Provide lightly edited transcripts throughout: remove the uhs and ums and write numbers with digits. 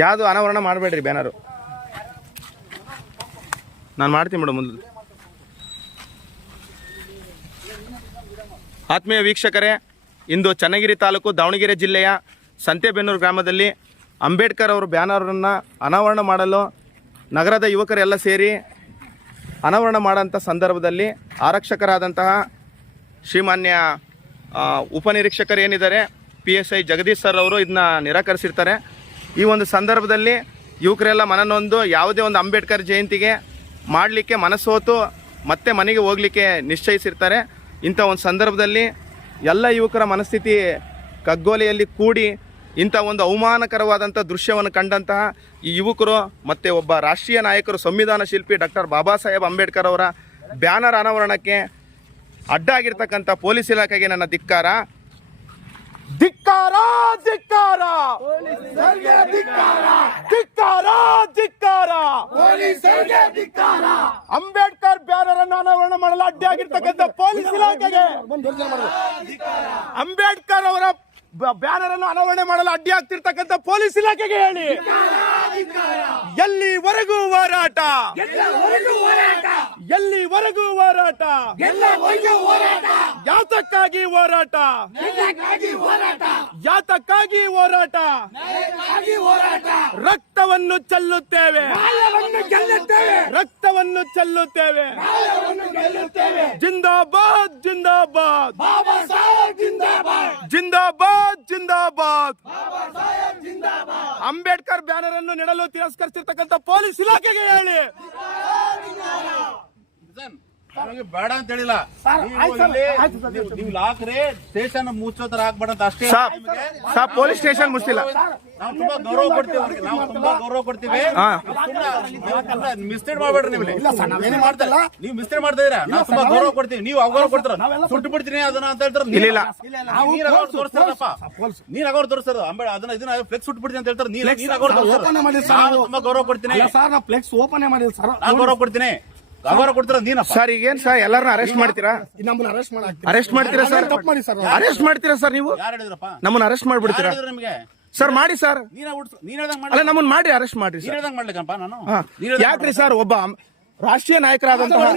ಯಾವುದು ಅನಾವರಣ ಮಾಡಬೇಡ್ರಿ ಬ್ಯಾನರು. ನಾನು ಮಾಡ್ತೀನಿ ಮೇಡಮ್ ಮುಂದೆ. ಆತ್ಮೀಯ ವೀಕ್ಷಕರೇ, ಇಂದು ಚನ್ನಗಿರಿ ತಾಲೂಕು ದಾವಣಗೆರೆ ಜಿಲ್ಲೆಯ ಸಂತೆಬೆನ್ನೂರು ಗ್ರಾಮದಲ್ಲಿ ಅಂಬೇಡ್ಕರ್ ಅವರು ಬ್ಯಾನರನ್ನು ಅನಾವರಣ ಮಾಡಲು ನಗರದ ಯುವಕರೆಲ್ಲ ಸೇರಿ ಅನಾವರಣ ಮಾಡೋಂಥ ಸಂದರ್ಭದಲ್ಲಿ ಆರಕ್ಷಕರಾದಂತಹ ಶ್ರೀಮಾನ್ಯ ಉಪನಿರೀಕ್ಷಕರು ಏನಿದ್ದಾರೆ PSI ಜಗದೀಶ್ ಸರ್ ಅವರು ಇದನ್ನ ನಿರಾಕರಿಸಿರ್ತಾರೆ. ಈ ಒಂದು ಸಂದರ್ಭದಲ್ಲಿ ಯುವಕರೆಲ್ಲ ಮನನೊಂದು ಯಾವುದೇ ಒಂದು ಅಂಬೇಡ್ಕರ್ ಜಯಂತಿಗೆ ಮಾಡಲಿಕ್ಕೆ ಮನಸ್ಸೋತು ಮತ್ತೆ ಮನೆಗೆ ಹೋಗಲಿಕ್ಕೆ ನಿಶ್ಚಯಿಸಿರ್ತಾರೆ. ಇಂಥ ಒಂದು ಸಂದರ್ಭದಲ್ಲಿ ಎಲ್ಲ ಯುವಕರ ಮನಸ್ಥಿತಿ ಕಗ್ಗೋಲೆಯಲ್ಲಿ ಕೂಡಿ ಇಂಥ ಒಂದು ಅವಮಾನಕರವಾದಂಥ ದೃಶ್ಯವನ್ನು ಕಂಡಂತಹ ಈ ಯುವಕರು ಮತ್ತು ಒಬ್ಬ ರಾಷ್ಟ್ರೀಯ ನಾಯಕರು ಸಂವಿಧಾನ ಶಿಲ್ಪಿ ಡಾಕ್ಟರ್ ಬಾಬಾ ಸಾಹೇಬ್ ಅಂಬೇಡ್ಕರ್ ಅವರ ಬ್ಯಾನರ್ ಅನಾವರಣಕ್ಕೆ ಅಡ್ಡ ಆಗಿರ್ತಕ್ಕಂಥ ಪೊಲೀಸ್ ಇಲಾಖೆಗೆ ನನ್ನ ಧಿಕ್ಕಾರ. ಧಿಕ್ಕಾರ ಧಿಕ್ಕಾರ ಧಿಕ್ಕಾರ ಧಿಕ್ಕಾರ. ಅಂಬೇಡ್ಕರ್ ಬ್ಯಾನರ್ ಅನ್ನು ಅನಾವರಣ ಮಾಡಲು ಅಡ್ಡ ಆಗಿರ್ತಕ್ಕಂಥ ಪೊಲೀಸ್ ಇಲಾಖೆಗೆ, ಅಂಬೇಡ್ಕರ್ ಅವರ ಬ್ಯಾನರ್ ಅನ್ನು ಅನಾವರಣೆ ಮಾಡಲು ಅಡ್ಡಿ ಆಗ್ತಿರ್ತಕ್ಕಂಥ ಪೊಲೀಸ್ ಇಲಾಖೆಗೆ ಹೇಳಿ, ಎಲ್ಲಿವರೆಗೂ ಹೋರಾಟ, ಎಲ್ಲಿವರೆಗೂ ಹೋರಾಟ, ಯಾತಕ್ಕಾಗಿ ಹೋರಾಟ, ಯಾತಕ್ಕಾಗಿ ಹೋರಾಟ, ರಕ್ತವನ್ನು ಚೆಲ್ಲುತ್ತೇವೆ, ರಕ್ತವನ್ನು ಚೆಲ್ಲುತ್ತೇವೆ. ಜಿಂದಾಬಾದ್ ಜಿಂದಾಬಾದ್ ಜಿಂದಾಬಾದ್ ಜಿಂದಾಬಾದ್. ಅಂಬೇಡ್ಕರ್ ಬ್ಯಾನರ್ ಅನ್ನು ನೆಡಲು ತಿರಸ್ಕರಿಸಿರ್ತಕ್ಕಂಥ ಪೊಲೀಸ್ ಇಲಾಖೆಗೆ ಹೇಳಿ, ಬೇಡ ಅಂತ ಹೇಳಿಲ್ಲ. ನೀವು ಹಾಕ್ರಿ, ಸ್ಟೇಷನ್ ಮುಚ್ಚೋತರ ಹಾಕ್ಬೇಡಂತ ಅಷ್ಟೇ. ಪೊಲೀಸ್ ಸ್ಟೇಷನ್ ಮುಚ್ಚಿಲ್ಲ, ನಾವು ತುಂಬಾ ಗೌರವ ಕೊಡ್ತೀವಿ ಅವ್ರಿಗೆ, ನಾವು ತುಂಬಾ ಗೌರವ ಕೊಡ್ತೀವಿ. ಮಿಸ್ಟೇಕ್ ಮಾಡ್ಬೇಡ್ರಿ. ನೀವು ನೀವು ಮಿಸ್ಟೇಕ್ ಮಾಡ್ತಾ ಇದೀರಾ, ನಾವು ತುಂಬಾ ಗೌರವ ಕೊಡ್ತೀವಿ, ನೀವು ಅಗೌರವ ಕೊಡ್ತಾರ, ಸುಟ್ಟು ಬಿಡ್ತೀನಿ ಅದನ್ನ ಅಂತ ಹೇಳ್ತಾರೆ. ತೋರಿಸ್ತಾರಪ್ಪ, ನೀನ್ ಅಗೌರವ ತೋರಿಸ್ತಾರ, ಅದನ್ನ ಇದನ್ನ ಫ್ಲೆಕ್ಸ್ ಸುಟ್ಟು ಬಿಡ್ತೀನಿ ಅಂತ ಹೇಳ್ತಾರೆ. ನೀನ್ ಅಗೌರವ ತೋರಿಸ್ತಾರ, ತುಂಬಾ ಗೌರವ ಕೊಡ್ತೀನಿ, ಫ್ಲೆಕ್ಸ್ ಓಪನ್ ಮಾಡಿ ನಾನು ಗೌರವ ಕೊಡ್ತೀನಿ. ಗೌರವ ಕೊಡ್ತೀರಾ ನೀನ ಸರ್? ಈಗೇನ್ ಸರ್ ಎಲ್ಲರನ್ನ ಅರೆಸ್ಟ್ ಮಾಡ್ತೀರಾ? ನಮ್ಮನ್ನ ಅರೆಸ್ಟ್ ಮಾಡ್ತೀರಾ ಸರ್? ಅರೆಸ್ಟ್ ಮಾಡ್ತೀರಾ ಸರ್? ನೀವು ಯಾರು ಹೇಳಿದ್ರಪ್ಪ ನಮ್ಮನ್ನ ಅರೆಸ್ಟ್ ಮಾಡ್ಬಿಡ್ತೀರಾ ನಿಮ್ಗೆ? ಸರ್ ಮಾಡಿ ಸರ್, ನೀನ್ ಹೇಳ್ದಂಗ್ ಅಲ್ಲ ನಮ್ಮನ್ನ ಮಾಡಿ ಅರೆಸ್ಟ್ ಮಾಡ್ರಿ ಸರ್. ಮಾಡ್ಲಿಕ್ಕಪ್ಪ ನಾನು ಯಾಕ್ರಿ ಸರ್? ಒಬ್ಬ ರಾಷ್ಟ್ರೀಯ ನಾಯಕರಾದಂತಹ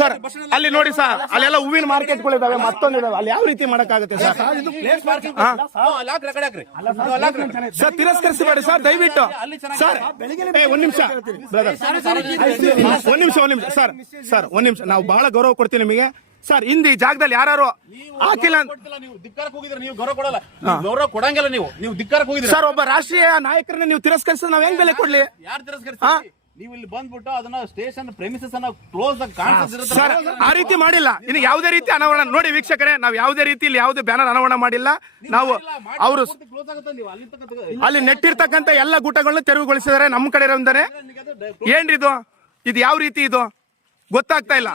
ಸರ್, ಅಲ್ಲಿ ನೋಡಿ ಸರ್, ಅಲ್ಲೆಲ್ಲ ಹೂವಿನ ಮಾರ್ಕೆಟ್ಗಳಿದಾವೆ, ಮತ್ತೊಂದಿದಾವೆ, ಅಲ್ಲಿ ಯಾವ ರೀತಿ ಮಾಡಕ್ಕಾಗುತ್ತೆ ಸರ್? ಸರ್ ತಿರಸ್ಕರಿಸಬೇಡಿ ಸರ್, ದಯವಿಟ್ಟು ಸರ್. ಒಂದ್ ನಿಮಿಷ ಬ್ರದರ್, ಒಂದ್ ನಿಮಿಷ ಸರ್. ಸರ್ ಒಂದ್ ನಿಮಿಷ, ನಾವು ಬಹಳ ಗೌರವ ಕೊಡ್ತೀವಿ ನಿಮಗೆ ಸರ್. ಹಿಂದೆ ಈ ಜಾಗದಲ್ಲಿ ಯಾರು ಹಾಕಿಲ್ಲ, ನೀವು ಧಿಕ್ಕಾರಕ್ಕೆ ಹೋಗಿದ್ರೆ ನೀವು ಗೌರವ ಕೊಡಲ್ಲ, ಗೌರವ ಕೊಡಂಗಿಲ್ಲ. ನೀವು ಧಿಕ್ಕಾರಕ್ಕೆ ಹೋಗಿದ್ರೆ ಸರ್, ಒಬ್ಬ ರಾಷ್ಟ್ರೀಯ ನಾಯಕರನ್ನ ನೀವು ತಿರಸ್ಕರಿಸಿದ್ರೆ ನಾವ್ ಹೆಂಗ್ ಬೆಲೆ ಕೊಡ್ಲಿ? ಯಾರು ತಿರಸ್ಕರಿಸ್ತಾರೆ? ನೀವು ಇಲ್ಲಿ ಬಂದ್ಬಿಟ್ಟು ಅದನ್ನ ಸ್ಟೇಷನ್ ಪ್ರೆಮಿಸಸ್ ಅನ್ನ ಕ್ಲೋಸ್ ಆಗಿ ಕಾಣಿಸ್ತಿದ್ರೆ ಸರ್, ಆ ರೀತಿ ಮಾಡಿಲ್ಲ. ಇನ್ನು ಯಾವುದೇ ರೀತಿ ಅನಾವರಣ ನೋಡಿ ವೀಕ್ಷಕರೇ, ನಾವು ಯಾವುದೇ ರೀತಿಯಲ್ಲಿ ಯಾವುದೇ ಬ್ಯಾನರ್ ಅನಾವರಣ ಮಾಡಿಲ್ಲ. ನಾವು ಅವರು ಅಲ್ಲಿ ನೆಟ್ಟಿರ್ತಕ್ಕಂಥ ಎಲ್ಲ ಗೂಟಗಳನ್ನ ತೆರವುಗೊಳಿಸಿದ್ದಾರೆ ನಮ್ಮ ಕಡೆ ಇರೋಂದರೆ. ಏನ್ರಿ ಇದು ಯಾವ ರೀತಿ ಇದು ಗೊತ್ತಾಗ್ತಾ ಇಲ್ಲ.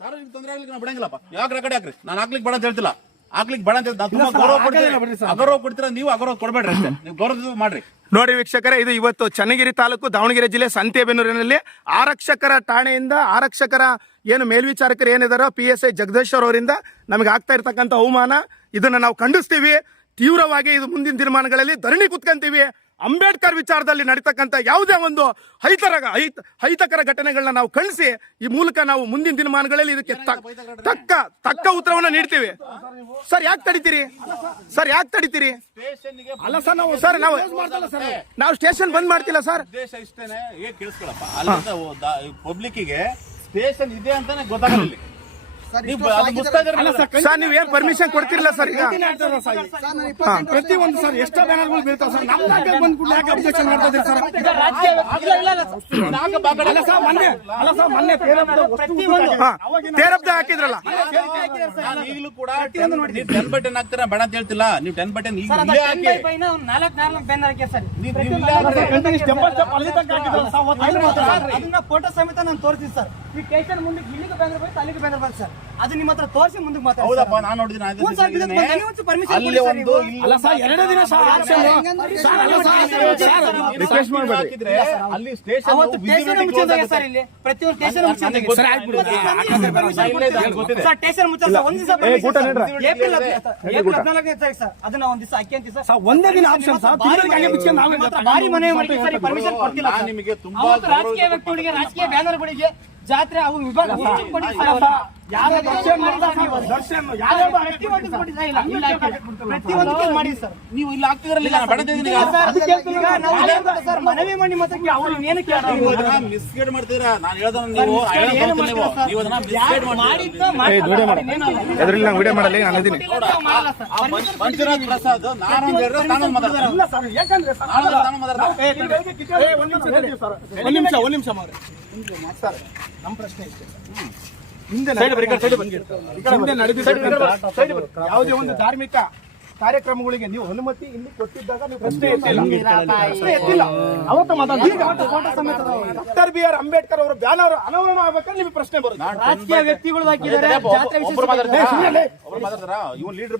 ಸಾರ್ವಜನಿಕ ತೊಂದರೆ ಆಗ್ಲಿಕ್ಕೆ ನಾವು ಬಿಡಂಗಿಲ್ಲಪ್ಪ. ಯಾಕೆ ಕಡೆ ಹಾಕ್ರಿ, ನಾನು ಹಾಕ್ಲಿಕ್ಕೆ ಬೇಡ ಅಂತ ಹೇಳ್ತಿಲ್ಲ, ಹಾಕ್ಲಿಕ್ಕೆ ಬೇಡ ಅಂತ ತುಂಬಾ ಗೌರವ ಕೊಡ್ತೀನಿ. ಅಗೌರವ ಕೊಡ್ತೀರಾ ನೀವು, ಅಗೌರವ ಕೊಡಬೇಡ್ರಿ ಅಷ್ಟೇ, ನೀವು ಗೌರವ ಮಾಡ್ರಿ. ನೋಡಿ ವೀಕ್ಷಕರೇ, ಇದು ಇವತ್ತು ಚನ್ನಗಿರಿ ತಾಲೂಕು ದಾವಣಗೆರೆ ಜಿಲ್ಲೆ ಸಂತೆಬೆನ್ನೂರಿನಲ್ಲಿ ಆರಕ್ಷಕರ ಠಾಣೆಯಿಂದ ಆರಕ್ಷಕರ ಏನು ಮೇಲ್ವಿಚಾರಕರು ಏನಿದಾರೋ PSI ಜಗದೀಶ್ವರ್ ಅವರಿಂದ ನಮಗೆ ಆಗ್ತಾ ಇರ್ತಕ್ಕಂಥ ಅವಮಾನ, ಇದನ್ನ ನಾವು ಖಂಡಿಸ್ತೀವಿ ತೀವ್ರವಾಗಿ. ಇದು ಮುಂದಿನ ದಿನಮಾನಗಳಲ್ಲಿ ಧರಣಿ ಕುತ್ಕೊಂತೀವಿ. ಅಂಬೇಡ್ಕರ್ ವಿಚಾರದಲ್ಲಿ ನಡೀತಕ್ಕಂಥ ಯಾವುದೇ ಒಂದು ಅಹಿತಕರ ಘಟನೆಗಳನ್ನ ನಾವು ಖಂಡಿಸಿ ಈ ಮೂಲಕ ನಾವು ಮುಂದಿನ ದಿನಮಾನಗಳಲ್ಲಿ ಇದಕ್ಕೆ ತಕ್ಕ ಉತ್ತರವನ್ನು ನೀಡ್ತೀವಿ. ಸರ್ ಯಾಕೆ ತಡಿತೀರಿ? ಸರ್ ಯಾಕೆ ತಡಿತೀರಿ? ಅಲ್ಲ ಸರ್, ನಾವು ಸ್ಟೇಷನ್ ಬಂದ್ ಮಾಡ್ತಿಲ್ಲ ಸರ್. ಉದ್ದೇಶ ಇಷ್ಟೇನೆ, ಕೇಳಿಸ್ಕೊಳಪ್ಪ. ಅಲ್ಲಿಂದ ಪಬ್ಲಿಕ್ಕಿಗೆ ಸ್ಟೇಷನ್ ಇದೆ ಅಂತಾನೆ ಗೊತ್ತಾಗಲ್ಲ. ಸರ್ ನೀವು ಏನ್ ಪರ್ಮಿಷನ್ ಕೊಡ್ತಿರಲ್ಲ ಸರ್? ಈಗ ಪ್ರತಿಯೊಂದು ಸರ್ ಎಷ್ಟೋ ಬ್ಯಾನರ್ಗಳು ಬೀಳ್ತಾವ ಸರ್, ನಮ್ಮ ಬಂದ್ಬಿಟ್ಟು ಯಾಕೆ ಅಬ್ಜೆಕ್ಷನ್ ಮಾಡ್ತಾ ಇದ್ದೀರಿ ಸರ್? ತೇರಬ್ದ ಹಾಕಿದ್ರಲ್ಲ, ಈಗಲೂ ಕೂಡ 10 ಬಟನ್ ಹಾಕ್ತಾರ ಬೇಡ ಅಂತ ಹೇಳ್ತಿಲ್ಲ. ನೀವು 10 ಬಟನ್ ಫೋಟೋ ಸಮೇತ ನಾನು ತೋರಿಸ್ತೀನಿ ಸರ್. ಈ ಸ್ಟೇಷನ್ ಮುಂದೆ ಇಲ್ಲಿಗೆ ಬ್ಯಾನರ್ ಬರುತ್ತೆ, ಅಲ್ಲಿಗೆ ಬ್ಯಾನರ್ ಬರುತ್ತೆ ಸರ್. ಅದು ನಿಮ್ಮ ಹತ್ರ ತೋರಿಸಿ ಮುಂದಕ್ಕೆ ಮಾತಾಡಿ ಹೌದಪ್ಪ ನಾನು ನೋಡಿದ್ದೀನಿ ಅಲ್ಲಿ ಒಂದು ಅಲ್ಲ ಸರ್, 2 ದಿನ ಸರ್ ಆಕ್ಷನ್. ರಿಕ್ವೆಸ್ಟ್ ಮಾಡ್ಬೇಡಿ. ಹಾಕಿದ್ರೆ ಅಲ್ಲಿ ಸ್ಟೇಷನ್ ಅವತ್ತು ಸ್ಟೇಷನ್ ಮುಚ್ಚಿದಾಗ ಸರ್, ಇಲ್ಲಿ ಪ್ರತಿಯೊಂದು ಸ್ಟೇಷನ್ ಮುಚ್ಚಿದಾಗ ಸರ್, ಆಗ್ಬಿಡಿ. ಸರ್ ಸ್ಟೇಷನ್ ಮುಚ್ಚಲ್ಲ ಸರ್, ಒಂದ್ ದಿವಸ ಗೂಟ ನಡ್ರ. ಏಪ್ರಿಲ್ 14ನೇ ತಾರೀಕು ಸರ್, ಅದನ್ನ ಒಂದ್ ದಿವಸ ಅಕ್ಕಿ ಅಂತೀವಿ ಸರ್. ಸರ್, ಒಂದೇ ದಿನ ಆಪ್ಷನ್ ಸರ್. ತಿಂಗಳಿಗೆ ಹಂಗೆ ಬಿಚ್ಕೊಂಡು ನಾವೇ ಭಾರಿ ಮನೆ ಮಾಡಿ ಸರ್, ಪರ್ಮಿಷನ್ ಕೊಡ್ತಿಲ್ಲ ನಾನು ಸರ್. ನಿಮಗೆ ತುಂಬಾ ಅವತ್ತು ರಾಜಕೀಯ ವ್ಯಕ್ತಿಗಳಿಗೆ, ರಾಜಕೀಯ ಬ್ಯಾನರ್ಗಳಿಗೆ ಜಾತ್ರೆ ಅವು ವಿಭಾಗ ಕೊಡಿ ಸರ್. ಯಾರು ದರ್ಶನ್ ದರ್ಶನ್ ಯಾರು ಪ್ರತಿಯೊಂದಕ್ಕೂ ಕೊಡಿ ಸರ್. ಇಲ್ಲ, ಇಲ್ಲ ಹಾಕಿ. ಪ್ರತಿಯೊಂದಕ್ಕೂ ಮಾಡಿ ಸರ್. ನೀವು ಇಲ್ಲಿ ಆಗ್ತಿದ್ರಲ್ಲ ನಾನು ಬಡದಿದ್ದೀನಿ ಇಲ್ಲ ಸರ್, ಈಗ ನಾವು ಅದೇ ಸರ್ ಮನವಿ ಮಾಡಿ ಮತ್ತೆ ಅವ್ರು ಏನು ಕೇಳ್ತಾರೆ? ನೀವು ಅದನ್ನ ಮಿಸ್ಗೈಡ್ ಮಾಡ್ತೀರಾ. ನಾನು ಹೇಳ್ದನ್ನ ನೀವು ನೀವು ಅದನ್ನ ಮಿಸ್ಗೈಡ್ ಮಾಡಿದ್ದ ವಿಡಿಯೋ ಮಾಡು. ಎದ್ರಲ್ಲಿ ನಾನು ವಿಡಿಯೋ ಮಾಡಲ್ಲ, ನಾನು ಇದೀನಿ. ಮಾಡಲ್ಲ ಸರ್. ಮಂಜುನಾಥ್ ಪ್ರಸಾದ್ ನಾನು ಹೇಳಿದ್ರೆ ನಾನು ಮಾತಾಡ್ತೀನಿ. ಇಲ್ಲ ಸರ್, ಯಾಕಂದ್ರೆ ಸರ್ ನಾನು ಮಾತಾಡ್ತೀನಿ. ಒಂದ್ ನಿಮಿಷ ಮಾರ್ರೆ. ಸರ್, ನಮ್ಮ ಪ್ರಶ್ನೆ ಇಷ್ಟೇ. ಹಿಂದೆ ನಡೆದಿದ್ದ ಯಾವುದೇ ಒಂದು ಧಾರ್ಮಿಕ ಕಾರ್ಯಕ್ರಮಗಳಿಗೆ ನೀವು ಅನುಮತಿ ಇಲ್ಲಿ ಕೊಟ್ಟಿದ್ದಾಗ ನೀವು ಪ್ರಶ್ನೆ ಎತ್ತಿಲ್ಲ. ಅವತ್ತು ಡಾಕ್ಟರ್ ಬಿ ಆರ್ ಅಂಬೇಡ್ಕರ್ ಅವರು ಬ್ಯಾನರ್ ಅನಾವರಣ ಆಗ್ಬೇಕಾದ್ರೆ ನಿಮಗೆ ಪ್ರಶ್ನೆ ಬರುತ್ತೆ. ರಾಜಕೀಯ ವ್ಯಕ್ತಿಗಳು ಹಾಕಿದ್ದಾರೆ, ಜಾತ್ರೆ ವಿಶೇಷ ಒಬ್ರು ಮಾತಾಡ್ತಾರಾ? ಇವನ್ ಲೀಡರ್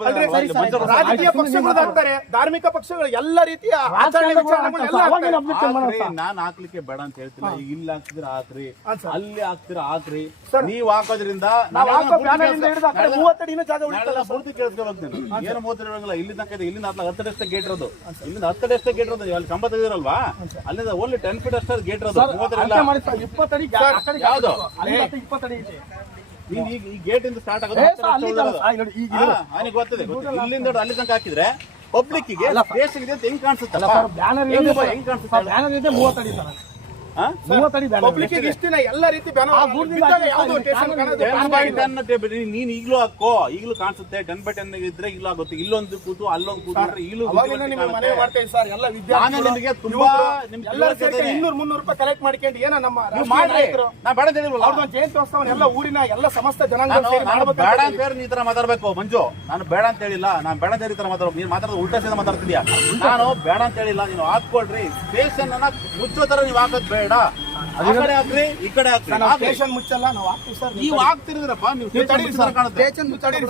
ರಾಜಕೀಯ ಪಕ್ಷಗಳು ಹಾಕ್ತಾರೆ, ಧಾರ್ಮಿಕ ಪಕ್ಷಗಳು ಎಲ್ಲ ರೀತಿಯ ಆಚರಣೆ ನಾನ್ ಹಾಕ್ಲಿಕ್ಕೆ ಬೇಡ ಅಂತ ಹೇಳ್ತಿಲ್ಲ. ಈಗ ಇಲ್ಲಿ ಹಾಕ್ತಿದ್ರ ಹಾಕ್ರಿ, ಅಲ್ಲಿ ಹಾಕ್ತಿರ ಹಾಕ್ರಿ. ನೀವ್ ಹಾಕೋದ್ರಿಂದ ಬ್ಯಾನರ್ 30 ಅಡಿನ ಜಾಗ ಉಳಿತಲ್ಲ. ಪೂರ್ತಿ ಕೇಳಿಸ್ಕೋಬೇಕು ನೀನು. ಏನು 30 ಅಡಿ ಇಲ್ಲಿ ತನಕ ಇದೆ. ಇಲ್ಲಿಂದ 10 ಅಷ್ಟೇ ಗೇಟ್ ಇರೋದು. ಇಲ್ಲಿಂದ 10 ಅಷ್ಟೇ ಗೇಟ್ ಇರೋದು. ಅಲ್ಲಿ ಕಂಬ ತೆಗೆದಿರಲ್ವಾ, ಅಲ್ಲಿಂದ ಓನ್ಲಿ 10 ಫೀಟ್ ಅಷ್ಟೇ ಗೇಟ್ ಇರೋದು. 30 ಇಲ್ಲ. 20 ಅಡಿ ಯಾವ್ದು 20 ಅಡಿ ಇದೆ. ನೀನ್ ಈಗ ಈ ಗೇಟ್ ಇಂದ ಸ್ಟಾರ್ಟ್ ಆಗೋದು ಅವನಿಗೆ ಗೊತ್ತದೆ. ಇಲ್ಲಿಂದ ಅಲ್ಲಿ ತನಕ ಹಾಕಿದ್ರೆ ಪಬ್ಲಿಕ್ ಗೆ ಸ್ಟೇಷನ್ ಇದೆ ಅಂತ ಹೆಂಗ್ ಕಾಣಿಸುತ್ತಲ್ಲ? ಬ್ಯಾನರ್ ಹೆಂಗ್ ಕಾಣಿಸುತ್ತೆ? ಬ್ಯಾನರ್ ಇದೆ 30 ಅಡಿ ಸರ್. 30 ಅಡಿ ಪಬ್ಲಿಕ್ ಇಷ್ಟಿನ ಎಲ್ಲ ರೀತಿ ಬ್ಯಾನರ್ ನೀನ್ ಈಗ್ಲೂ ಹಾಕೋ, ಈಗ್ಲೂ ಕಾಣಿಸುತ್ತೆ. 10x10 ಇದ್ರೆ ಈಗ್ಲೂ ಆಗುತ್ತೆ. ಇಲ್ಲೊಂದು ಕೂತು ಅಲ್ಲೊಂದು ಕೂತು ಈಗಲೂ ಮನೆ ಮಾಡ್ತೇವೆ ಸರ್. ಎಲ್ಲ ವಿದ್ಯಾರ್ಥಿ ನಿಮಗೆ ತುಂಬಾ ಎಲ್ಲರೂ ಸೇರಿ 200-300 ರೂಪಾಯಿ ಕಲೆಕ್ಟ್ ಮಾಡ್ಕೊಂಡು ಏನೋ ನಮ್ಮ ನಾ ಬೇಡ ಅಂತ ಹೇಳಿಲ್ವಲ್ಲ? ಅವ್ರದ್ದು ಜಯಂತ್ಯೋತ್ಸವ ಎಲ್ಲ ಊರಿನ ಎಲ್ಲ ಸಮಸ್ತ ಜನಾಂಗ ನಾನು ಬೇಡ ಅಂತ ಹೇಳಿ ಈ ತರ ಮಾತಾಡ್ಬೇಕು ಮಂಜು. ನಾನು ಬೇಡ ಅಂತ ಹೇಳಿಲ್ಲ. ನಾನು ಬೇಡ ಅಂತ ಹೇಳಿ ಈ ತರ ಮಾತಾಡ್ಬೇಕು. ನೀನ್ ಮಾತಾಡೋದು ಉಲ್ಟಾ ಸೀದಾ ಮಾತಾಡ್ತಿದ್ಯಾ. ನಾನು ಬೇಡ ಅಂತ ಹೇಳಿಲ್ಲ. ನೀವು ಹಾಕೊಳ್ರಿ. ಸ್ಟೇಷನ್ ಅನ್ನ ಮುಚ್ಚೋ ತರ ನೀವು ಹಾಕೋದ್ ಬೇಡ. ಆ ಕಡೆ ಹಾಕ್ರಿ, ಈ ಕಡೆ ಹಾಕ್ರಿ. ಸ್ಟೇಷನ್ ಮುಚ್ಚಲ್ಲ, ನಾವು ಹಾಕ್ತೀವಿ ಸರ್. ನೀವು ಹಾಕ್ತಿರಿದ್ರಪ್ಪ, ನೀವು ತಡೀರಿ ಸರ್. ಕಾಣುತ್ತೆ ನೀವು ತಡೀರಿ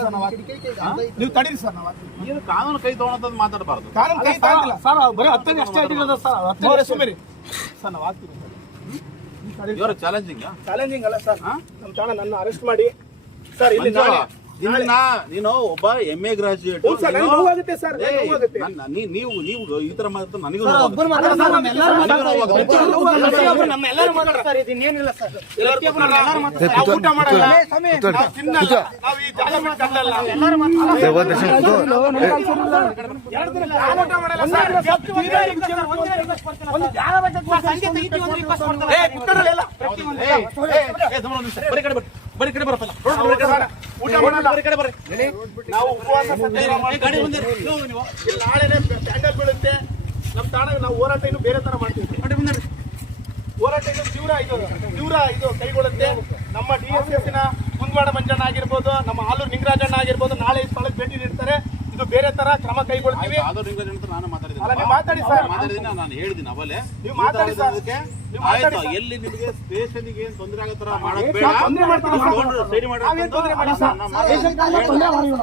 ಸರ್, ನಾವು ಏನು ಕಾನೂನು ಕೈ ತಗೊಳೋದ್ ಮಾತಾಡಬಾರ್ದು. ಕಾನೂನು ಕೈ ತಾಗಿಲ್ಲ ಸರ್. ಬರೀ 10 ಅಡಿ ಅಷ್ಟೇ ಅಡಿಗಳದ ಸರ್. 10 ಸುಮ್ಮನೆ ಸರ್, ನಾವು ಹಾಕ್ತೀವಿ. ಇವರ ಚಾಲೆಂಜಿಂಗ್ ಚಾಲೆಂಜಿಂಗ್ ಅಲ್ಲ ಸರ್. ನಮ್ಮ ತಾಣ ನನ್ನ ಅರೆಸ್ಟ್ ಮಾಡಿ ಸರ್. ಇಲ್ಲಿ ನೀನು ಒಬ್ಬ MA ಗ್ರಾಜುಯೇಟ್. ನೋವಾಗುತ್ತೆ ಸರ್, ನೀವು ಈ ತರ ಮಾತಾಡ್ತಾ ನನಗೂ ನಮ್ಮೆಲ್ಲರೂ ಮಾತಾಡ್ತಾರೆ. ಇದೇನಿಲ್ಲ ಸರ್, ಊಟ ಮಾಡಲ್ಲ, ನಾವು ತಿನ್ನಲ್ಲ, ನಾವು ಈ ಜಾಗ ಬಿಟ್ಟು ಅಲ್ಲಲ್ಲ. ಎಲ್ಲರೂ ಊಟ ಮಾಡಲ್ಲ ಸರ್. ಒಂದು ಜಾಗ ಬರೀ ಕಡೆ ಬರಪ್ಪ. ಊಟ ಮಾಡಲ್ಲ, ನಾವು ಉಪವಾಸ ನಾಳೆನೆ ಪ್ಯಾಂಡಲ್ ಬೀಳುತ್ತೆ ನಮ್ಮ ತಾಣ. ನಾವು ಹೋರಾಟ ಇನ್ನು ಬೇರೆ ತರ ಮಾಡ್ತೀವಿ. ಹೋರಾಟ ಇದು ತೀವ್ರ ಇದು ಕೈಗೊಳ್ಳುತ್ತೆ. ನಮ್ಮ DSS ನ ಕುಂದವಾಡ ಮಂಜಣ್ಣ ಆಗಿರ್ಬೋದು, ನಮ್ಮ ಆಲೂರು ನಿಂಗರಾಜಣ್ಣ ಆಗಿರ್ಬೋದು, ನಾಳೆ ಈ ಸ್ಥಳಕ್ಕೆ ಭೇಟಿ ನೀಡ್ತಾರೆ. ಇದು ಬೇರೆ ತರ ಕ್ರಮ ಕೈಗೊಳ್ತೀವಿ. ನಾನು ಮಾತಾಡಿ ಸರ್. ನಾನು ಹೇಳಿದ್ದೀನಿ ಅವಲೇ. ನೀವು ಮಾತಾಡಿ ಸರ್. ಆಯ್ತು, ಎಲ್ಲಿ ನಿಮಗೆ ಸ್ಟೇಷನ್ಗೆ ಏನ್ ತೊಂದರೆ ಆಗೋ ತರ ಮಾಡೋದು ಬೇಡ. ನಾವೇನ್ ತೊಂದರೆ ಮಾಡಿ ಸರ್?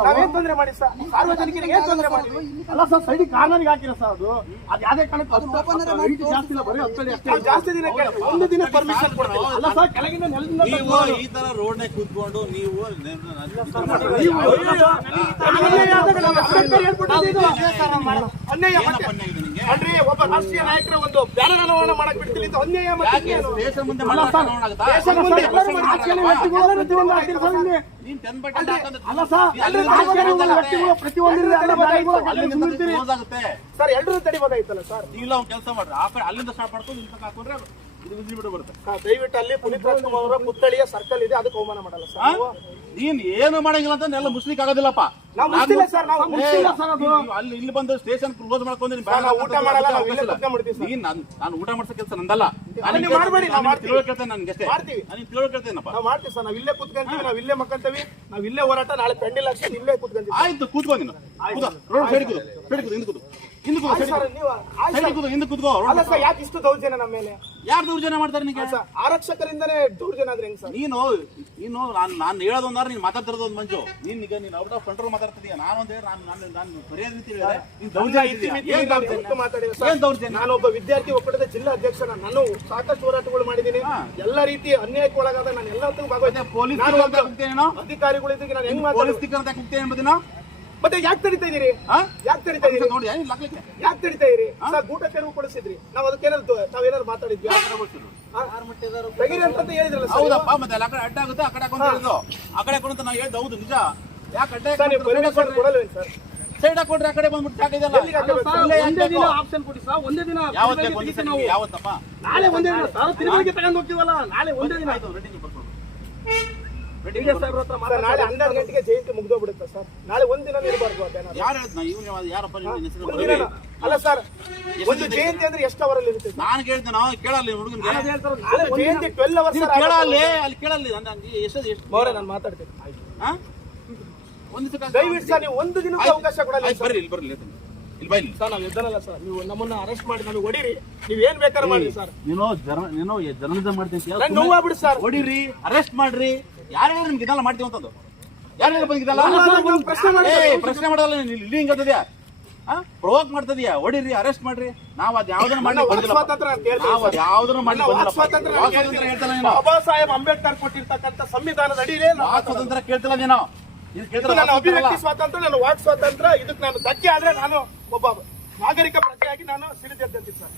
ನಾವೇನ್ ತೊಂದರೆ ಮಾಡಿ ಸರ್? ಸಾರ್ವಜನಿಕರಿಗೆ ಏನ್ ತೊಂದರೆ ಮಾಡಿ? ಅಲ್ಲ ಸರ್, ಸೈಡ್ ಕಾರ್ನರ್ಗೆ ಹಾಕಿರ ಸರ್. ಅದು ಯಾವ್ದೇ ಕಾರಣಕ್ಕೆ ಜಾಸ್ತಿ ಇಲ್ಲ, ಬರೀ 10 ಅಡಿ ಅಷ್ಟೇ. ಜಾಸ್ತಿ ದಿನ ಒಂದು ದಿನ ಪರ್ಮಿಷನ್ ಕೊಡ್ತೀವಿ. ಅಲ್ಲ ಸರ್, ಕೆಳಗಿನ ನೆಲದಿಂದ ನೀವು ಈ ತರ ರೋಡ್ ನೇ ಕೂತ್ಕೊಂಡು ನೀವು ಅನ್ಯಾಯ ಅಲ್ರಿ. ಒಬ್ಬ ರಾಷ್ಟ್ರೀಯ ನಾಯಕರ ಒಂದು ಬ್ಯಾನರ್ ಅನಾವರಣ ಮಾಡಕ್ ಬಿಡ್ತೀವಿ ಅಂತ ಅನ್ಯಾಯ. ಸ್ಟೇಷನ್ ಮುಂದೆ ಅಲ್ಲ ಸರ್, ಎಲ್ಲರೂ ತಡಿಬೋದಾಯ್ತಲ್ಲ ಸರ್. ಇಲ್ಲ ಒಂದು ಕೆಲಸ ಮಾಡ್ರಿ, ಆ ಕಡೆ ಅಲ್ಲಿಂದ ಸ್ಟಾರ್ಟ್ ಮಾಡ್ಕೊಂಡು ಇಲ್ಲಿ ತನಕ ಹಾಕೊಂಡ್ರೆ ಇದು ವಿಸಿಬಿಲಿಟಿ ಬರುತ್ತೆ. ದಯವಿಟ್ಟು ಅಲ್ಲಿ ಪುನೀತ್ ರಾಜ್ಕುಮಾರ್ ಅವರ ಪುತ್ಥಳಿಯ ಸರ್ಕಲ್ ಇದೆ, ಅದಕ್ಕೆ ಅವಮಾನ ಮಾಡಲ್ಲ ಸರ್. ನೀನ್ ಏನು ಮಾಡಂಗಿಲ್ಲ ಅಂತ ಎಲ್ಲ ಮುಸ್ಲಿಕ್ ಆಗೋದಿಲ್ಲಪ್ಪ. ನಾವು ಮುಸ್ಲಿಲ್ಲ ಸರ್, ನಾವು ಮುಸ್ಲಿಲ್ಲ ಸರ್. ಅದು ಅಲ್ಲಿ ಇಲ್ಲಿ ಬಂದು ಸ್ಟೇಷನ್ ಕ್ಲೋಸ್ ಮಾಡ್ಕೊಂಡು ಊಟ ಮಾಡಲ್ಲ, ನಾವು ಇಲ್ಲೇ ಕುತ್ಕೊಂಡ್ಬಿಡ್ತೀವಿ ಸರ್. ನಾನು ಊಟ ಮಾಡ್ಸೋ ಕೆಲಸ ನಂದಲ್ಲ. ನೀವು ಮಾಡಬೇಡಿ, ನಾವು ಮಾಡ್ತೀವಿ. ತಿಳುವಳಿಕೆ ನನ್ಗೆ ಅಷ್ಟೇ ಮಾಡ್ತೀವಿ. ನಾನು ತಿಳುವಳಿಕೆನಪ್ಪ. ನಾವು ಮಾಡ್ತೀವಿ ಸರ್. ನಾವು ಇಲ್ಲೇ ಕುತ್ಕೊಂತೀವಿ, ನಾವು ಇಲ್ಲೇ ಮಕ್ಕಂತೀವಿ, ನಾವು ಇಲ್ಲೇ ಹೋರಾಟ. ನಾಳೆ ಪೆಂಡಿಲ್ ಹಾಕ್ಸಿ ಇಲ್ಲೇ ಕುತ್ಕೊಂತೀವಿ. ಆಯ್ತು, ಕೂತ್ಕೊ ನೀನು. ರೋಡ್ ಸೈಡ್ ಕೂತು, ಹಿಂದೆ ಕೂತು. ಹಿಂದೆ ಕೂತ್ಕೋ, ಆಯ್ತು ಸೈಡ್ ಸರ್, ನೀವು ಆಯ್ತು ಸೈಡ್ ಸರ್. ಕೂತ್ಕೋ, ಹಿಂದೆ ಕೂತ್ಕೋ. ಅಲ್ಲ ಸರ್, ಯಾಕೆ ಇಷ್ಟು ದೌರ್ಜನ್ಯ ನಮ್ಮ ಮೇಲೆ? ಯಾರು ದೌರ್ಜನ್ಯ ಮಾಡ್ತಾರೆ ನಿನಗೆ? ಸರ್, ಆರಕ್ಷಕರಿಂದನೇ ದೌರ್ಜನ್ಯ ಆದ್ರೆ ಹೆಂಗ್ ಸರ್? ನೀನು ನಾನು ಹೇಳೋದೊಂದಾರ ನೀನು ಮಾತಾಡ್ತಿರೋದು ಒಂದು ಮಂಜು. ನೀನು ಔಟ್ ಆಫ್ ಕಂಟ್ರೋಲ್ ಮಾತಾಡ್ತಿದೀಯ. ನಾನು ಹೇಳಿ ನಾನು ಸರಿಯಾದ ರೀತಿ ಹೇಳಿದೆ. ನೀನು ದೌರ್ಜನ್ಯ ಇದ್ದೀಯ. ಏನ್ ದೌರ್ಜನ್ಯ? ಏನ್ ದೌರ್ಜನ್ಯ? ನಾನೊಬ್ಬ ವಿದ್ಯಾರ್ಥಿ ಒಕ್ಕೂಟದ ಜಿಲ್ಲಾ ಅಧ್ಯಕ್ಷ. ನಾನು ಸಾಕಷ್ಟು ಹೋರಾಟಗಳು ಮಾಡಿದ್ದೀನಿ. ಎಲ್ಲ ರೀತಿ ಅನ್ಯಾಯಕ್ಕೆ ಒಳಗಾದ ನಾನು ಎಲ್ಲದಕ್ಕೂ ಭಾಗವಹಿಸಿದ್ದೀನಿ. ಪೊಲೀಸ್ ನಾನು ಒಬ್ಬ ಹೋಗ್ತೇನೇನೋ, ಅಧಿಕಾರಿಗಳಿದ್ದಕ್ಕೆ ನಾನು ಹೆಂಗ್ ಪೊಲೀಸ್ ಮಾತಾಡ್ತೀನಿ? ಸ್ಟಿಕ್ಕರ್ ಅಂತ ಹೋಗ್ತೇನೆ ಎಂಬುದಿನ ಮತ್ತೆ ಯಾಕೆ ತಡಿತಾ ಇದೀರಿ? ಯಾಕೆ ತಡಿತಾ ಇದೀರಿ? ನೋಡಿ ಏನಿಲ್ಲ ಹಾಕ್ಲಿಕ್ಕೆ. ಯಾಕೆ ತಡಿತಾ ಇದೀರಿ? ಸರ್, ಗೂಟ ತೆರವು ಕೊಡಿಸಿದ್ರಿ. ನಾವೇನಾದ್ರು ಮಾತಾಡಿದ್ವಿ? ತೆಗೀರಿ ಅಂತ ಹೇಳಿದ್ರಲ್ಲ ಸರ್. ಹೌದಪ್ಪ, ಮತ್ತೆ ಅಲ್ಲಿ ಆ ಕಡೆ ಅಡ್ಡ ಆಗುತ್ತೆ, ಆ ಕಡೆ ಹಾಕೊಂಡು ಹೇಳಿದ್ದು. ಆ ಕಡೆ ಹಾಕೊಂಡು ನಾವು ಹೇಳ್ದು ಹೌದು ನಿಜ. ಯಾಕೆ ಅಡ್ಡ ಸರ್, ನೀವು ಪರ್ಮಿಷನ್ ಕೊಡಲ್ವೇನು ಸರ್? ಸೈಡ್ ಹಾಕೊಂಡ್ರೆ ಆ ಕಡೆ ಬಂದ್ಬಿಟ್ಟು ಜಾಗ ಇದೆಯಲ್ಲ. ಎಲ್ಲಿಗೆ ಹಾಕಬೇಕು? ಇಲ್ಲೇ ಒಂದೇ ಹಾಕ್ಬೇಕು. ದಿನ ಆಪ್ಷನ್ ಕೊಡಿ ಸರ್, ಒಂದೇ ದಿನ ಯಾವತ್ತು ಬೇಕು ಒಂದೇ ಸರಿ ಯಾವತ್ತಪ್ಪ? ನಾಳೆ ಒಂದೇ ದಿನ ಸರ್, ತಿರುಗಾಳಿಗೆ ತಗೊಂಡು ಹೋಗ್ತೀವಲ್ಲ, ನಾಳೆ ಒಂದೇ ದಿನ. ಆಯ್ತು, ರೆಡಿ ನೀವು ಬರ್ಕೊಂಡು. ಡಿ ಎಸ್ ಸಾಹೇಬ್ರ ಹತ್ರ ಸರ್, ನಾಳೆ 12 ಗಂಟೆಗೆ ಜಯಂತಿ ಮುಗ್ದೋಗ್ಬಿಡುತ್ತೆ ಸರ್. ನಾಳೆ ಒಂದಿನ ಇರಬಾರ್ದು ಆ ಬ್ಯಾನರ್. ಯಾರು ಹೇಳಿದ್ನ ಇವನು ಯಾರಪ್ಪ ನಿಮ್ಮ ಹೆಸರು? ಒಂದಿನ ಅಲ್ಲ ಸರ್, ಒಂದು ಜಯಂತಿ ಅಂದ್ರೆ ಎಷ್ಟು ಅವರಲ್ಲಿ ಇರುತ್ತೆ ಸರ್? ನಾನು ಕೇಳ್ತೇನೆ, ನಾವು ಕೇಳಲ್ಲ ಹುಡುಗನ್ಗೆ. ನಾಳೆ ಜಯಂತಿ 12 ಅವರ್ಸ್ ನೀನು ಕೇಳಲ್ಲಿ, ಅಲ್ಲಿ ಕೇಳಲ್ಲಿ. ಎಷ್ಟು ಮೌರ್ಯ, ನಾನು ಮಾತಾಡ್ತೀನಿ. ಹಾ? ಒಂದು ದಿವಸ ದಯವಿಟ್ಟು ಸರ್, ನೀವು ಒಂದು ದಿನಕ್ಕೆ ಅವಕಾಶ ಕೊಡಲ್ಲ ಸರ್. ಬರ್ರಿ, ಇಲ್ಲಿ ಬರ್ರಿ, ಇಲ್ಲಿ ಬೈಲಿ. ಸರ್, ನಾವು ಎದ್ದರಲ್ಲ ಸರ್. ನೀವು ನಮ್ಮನ್ನ ಅರೆಸ್ಟ್ ಮಾಡಿ ನಮಗೆ ಹೊಡಿರಿ, ನೀವು ಏನ್ ಬೇಕಾದ್ರೆ ಮಾಡಿ ಸರ್. ನೀನು ಜರ್ನಲಿಸಂ ಮಾಡ್ತೀನಿ ನನ್ ನೋವಾಗ್ಬಿಡು ಸರ್. ಹೊಡಿರಿ, ಅರೆಸ್ಟ್ ಮಾಡ್ರಿ. ಯಾರು ಹೇಳಿ ನಿಮ್ಗೆ ಇದೆಲ್ಲ ಮಾಡ್ತೀವಿ ಅಂತದ್ದು? ಯಾರು ಹೇಳಿ ಬಂದಿದ್ದಲ್ಲ? ನಾನು ಪ್ರಶ್ನೆ ಮಾಡಿ ಪ್ರಶ್ನೆ ಮಾಡಲ್ಲ. ನೀನು ಇಲ್ಲಿ ಹಿಂಗ್ ಅಂತದ್ಯಾ? ಪ್ರೊವೋಕ್ ಮಾಡ್ತದ್ಯಾ? ಹೊಡಿರಿ, ಅರೆಸ್ಟ್ ಮಾಡ್ರಿ. ನಾವ್ ಅದ್ ಯಾವ್ದನ್ನ ಮಾಡಿ ಬಂದಿಲ್ಲ. ಸ್ವಾತಂತ್ರ್ಯ ಅಂತ ಹೇಳ್ತೀನಿ ನಾವ್ ಅದ್ ಯಾವ್ದನ್ನ ಮಾಡಿ ಬಂದಿಲ್ಲ. ಸ್ವಾತಂತ್ರ್ಯ ಸ್ವಾತಂತ್ರ್ಯ ಹೇಳ್ತಲ್ಲ ನೀನು. ಬಾಬಾ ಸಾಹೇಬ್ ಅಂಬೇಡ್ಕರ್ ಕೊಟ್ಟಿರ್ತಕ್ಕಂಥ ಸಂವಿಧಾನದ ಅಡಿಯೇ ಸ್ವಾತಂತ್ರ್ಯ ಕೇಳ್ತಿಲ್ಲ ನೀನು. ಇದು ಕೇಳ್ತಿಲ್ಲ. ನಾನು ಅಭಿವ್ಯಕ್ತಿ ಸ್ವಾತಂತ್ರ್ಯ, ನಾನು ವಾಕ್ ಸ್ವಾತಂತ್ರ್ಯ, ಇದಕ್ಕೆ ನಾನು ಧಕ್ಕೆ ಆದ್ರೆ ನಾನು ಒಬ್ಬ ನಾಗರಿಕ ಪ್ರಜೆಯಾಗಿ ನಾನು ಸಿಡಿದೆದ್ದಂತೀನಿ ಸರ್.